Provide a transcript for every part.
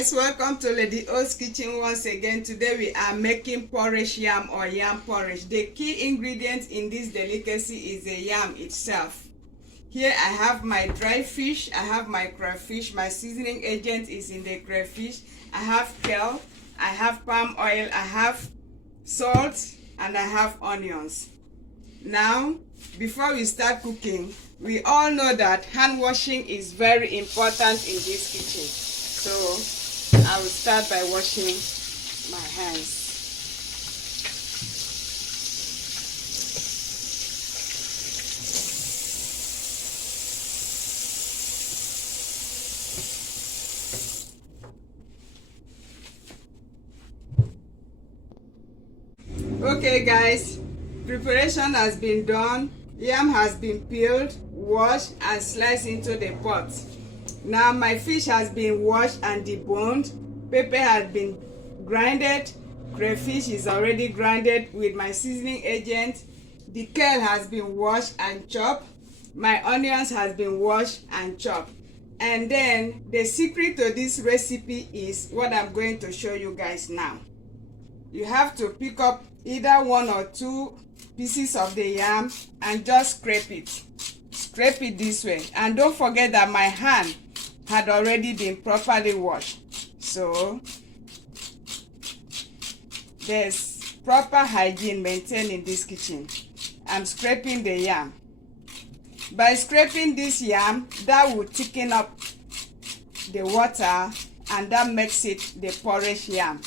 guys, welcome to Lady O's kitchen once again. Today we are making porridge yam or yam porridge. The key ingredient in this delicacy is the yam itself. Here I have my dry fish, I have my crayfish, my seasoning agent is in the crayfish, I have kale, I have palm oil, I have salt, and I have onions. Now, before we start cooking, we all know that hand washing is very important in this kitchen. So, I will start by washing my hands. Okay guys, preparation has been done. Yam has been peeled, washed and sliced into the pot. Now my fish has been washed and deboned. Pepper has been grinded. Crayfish is already grinded with my seasoning agent. The kale has been washed and chopped. My onions has been washed and chopped. And then the secret to this recipe is what I'm going to show you guys now. You have to pick up either one or two pieces of the yam and just scrape it. Scrape it this way. And don't forget that my hand had already been properly washed. So there's proper hygiene maintained in this kitchen. I'm scraping the yam. By scraping this yam, that will thicken up the water and that makes it the porridge yam.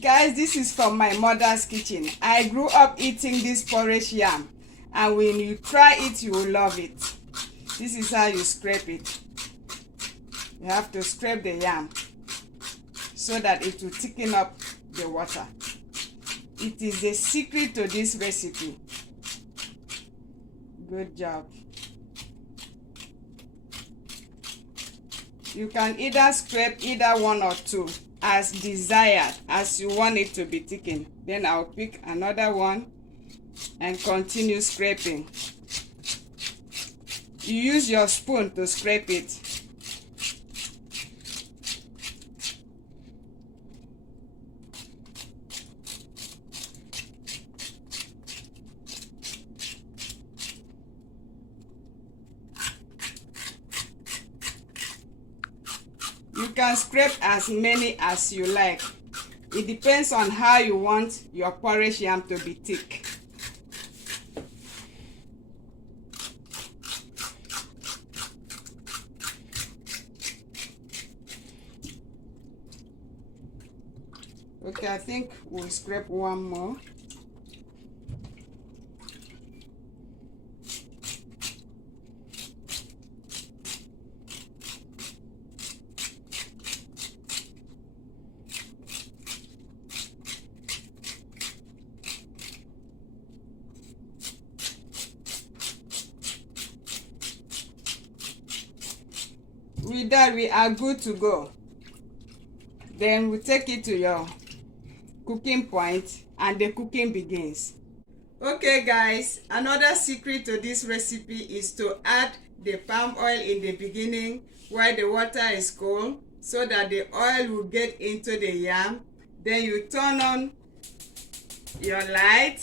Guys, this is from my mother's kitchen. I grew up eating this porridge yam, and when you try it, you will love it. This is how you scrape it. You have to scrape the yam so that it will thicken up the water. It is the secret to this recipe. Good job. You can either scrape either one or two as desired, as you want it to be thickened. Then I'll pick another one and continue scraping. You use your spoon to scrape it. You can scrape as many as you like. It depends on how you want your porridge yam to be thick. Okay, I think we'll scrape one more. With that, we are good to go. Then we take it to your cooking point and the cooking begins. Okay guys, another secret to this recipe is to add the palm oil in the beginning while the water is cold so that the oil will get into the yam. Then you turn on your light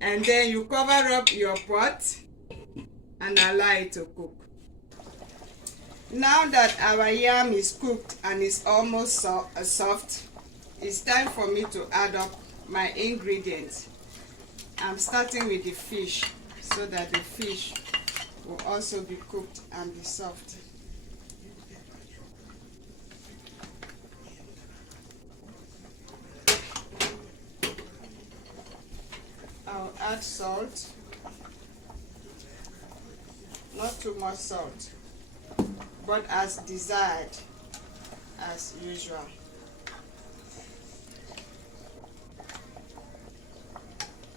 and then you cover up your pot and allow it to cook. Now that our yam is cooked and is almost soft, it's time for me to add up my ingredients. I'm starting with the fish so that the fish will also be cooked and be soft. I'll add salt, not too much salt, but as desired, as usual.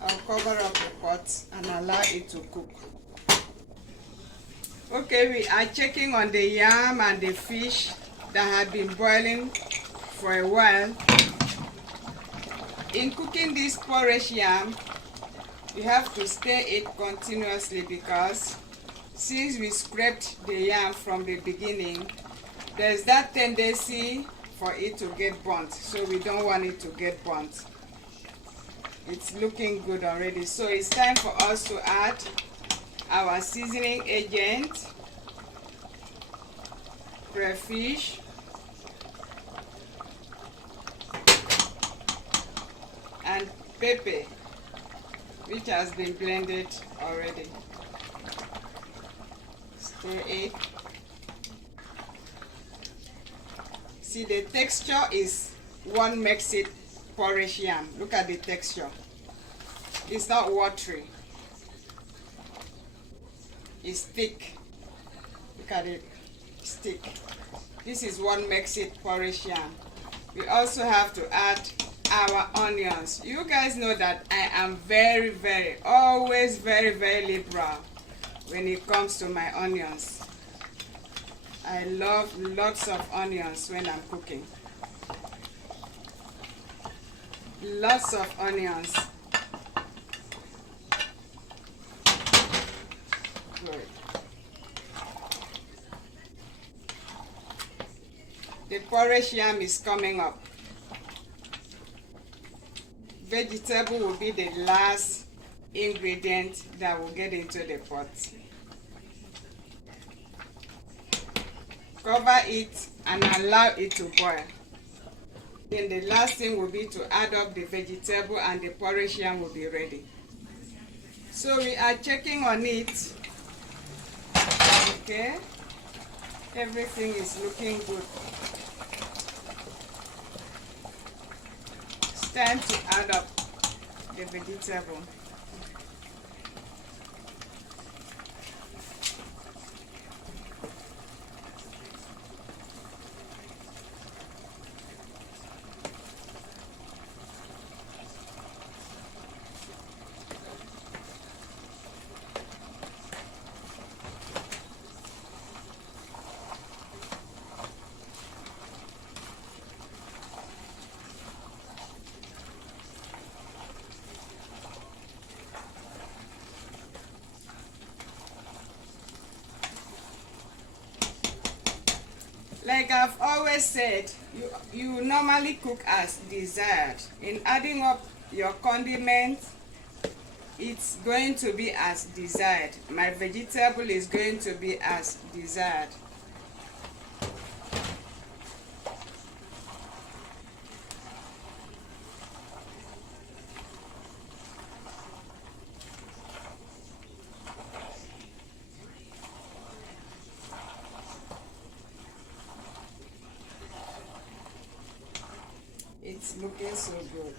I'll cover up the pot and allow it to cook. Okay, we are checking on the yam and the fish that have been boiling for a while. In cooking this porridge yam, you have to stir it continuously because since we scraped the yam from the beginning, there's that tendency for it to get burnt, so we don't want it to get burnt. It's looking good already, so it's time for us to add our seasoning agent, crayfish, and pepper, which has been blended already. Stir it. See, the texture is what makes it porridge yam. Look at the texture. It's not watery. It's thick. Look at it. It's thick. This is what makes it porridge yam. We also have to add our onions. You guys know that I am always very liberal when it comes to my onions. I love lots of onions when I'm cooking. Lots of onions. Good. The porridge yam is coming up. Vegetable will be the last ingredient that will get into the pot. Cover it and allow it to boil. Then the last thing will be to add up the vegetable and the porridge yam will be ready. So we are checking on it. Okay, everything is looking good. It's time to add up the vegetable. Like I've always said, you normally cook as desired. In adding up your condiments, it's going to be as desired. My vegetable is going to be as desired. It's looking so good.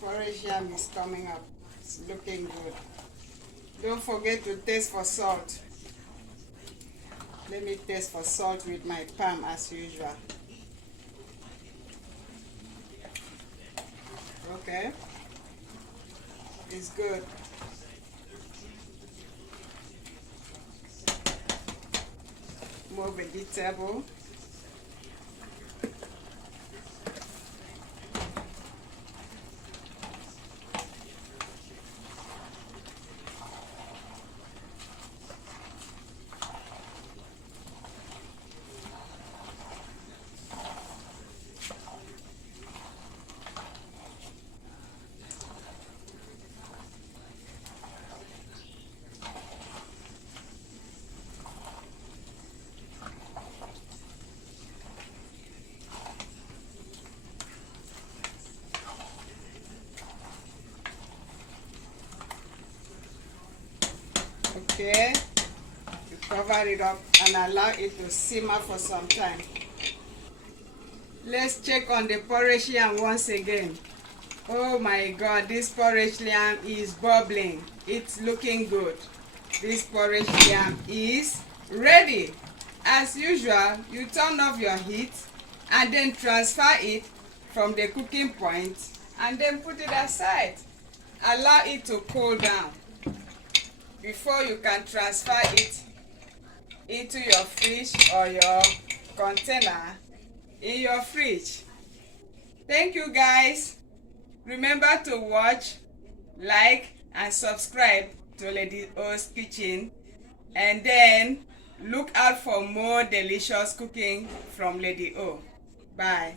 Porridge yam is coming up. It's looking good. Don't forget to taste for salt. Let me taste for salt with my palm as usual. Okay. It's good. More vegetable. Okay, you cover it up and allow it to simmer for some time. Let's check on the porridge yam once again. Oh my God, this porridge yam is bubbling. It's looking good. This porridge yam is Ready. As usual, you turn off your heat and then transfer it from the cooking point and then put it aside. Allow it to cool down before you can transfer it into your fridge or your container in your fridge. Thank you guys. Remember to watch, like and subscribe to Lady O's Kitchen, and then look out for more delicious cooking from Lady O. Bye.